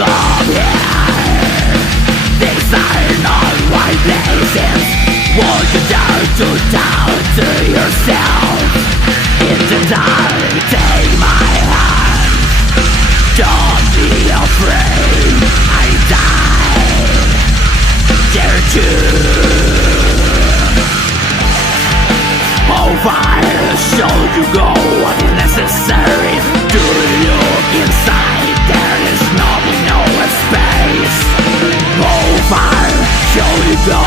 of here. These are not right places. Won't you dare to doubt to yourself? In the dark, take my hand. Don't be afraid, I died. Dare to. How far shall you go? What is necessary? Do look inside, there is nothing, no space. How far shall you go?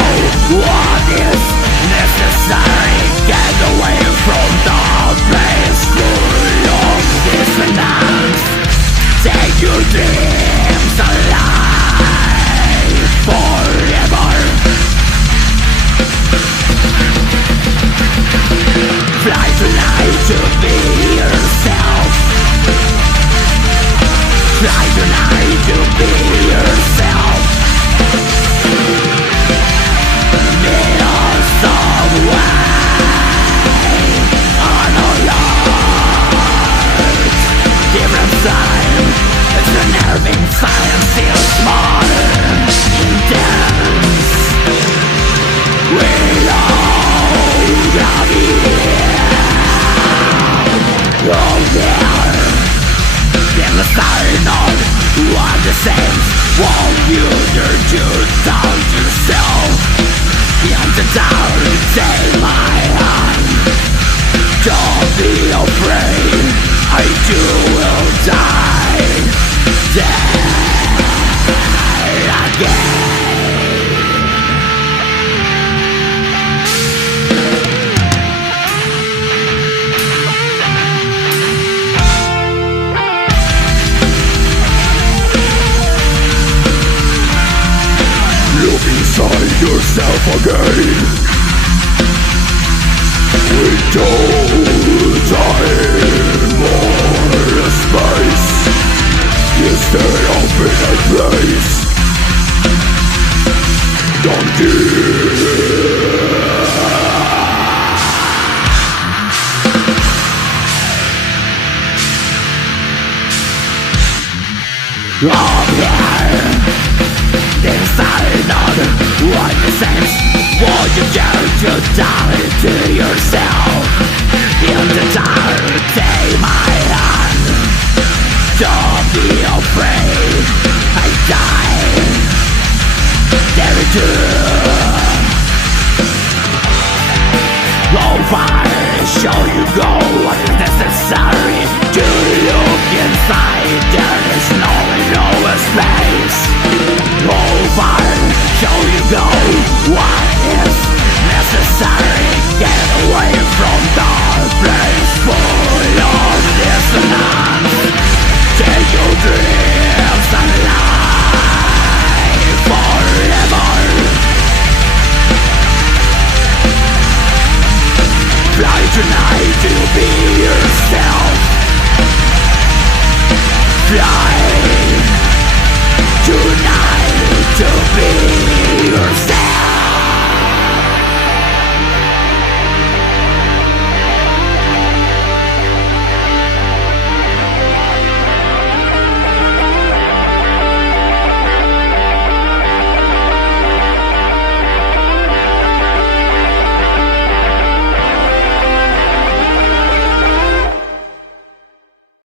What is necessary? Get away from the place full of dissonance. Take your dreams alive forever. Fly tonight to be yourself. Fly tonight to be yourself. Millions of ways on a light. Different time, it's a nerving silence, still modern, intense. Without oh there, in the sign of what the same. Won't you dare to doubt yourself? In the dark, take my hand. Don't be afraid, I too will die. Dead again. Look inside yourself again. We don't time or space. You stay up in a place. Don't oh yeah. Inside not what the sense. Won't you dare to die to yourself? In the dark, take my hand. Don't be afraid, I died. Dare to. How far shall you go? What is necessary to look inside? There is no space. How far shall you go? What is necessary? Get away from the place full of dissonance. Take your dreams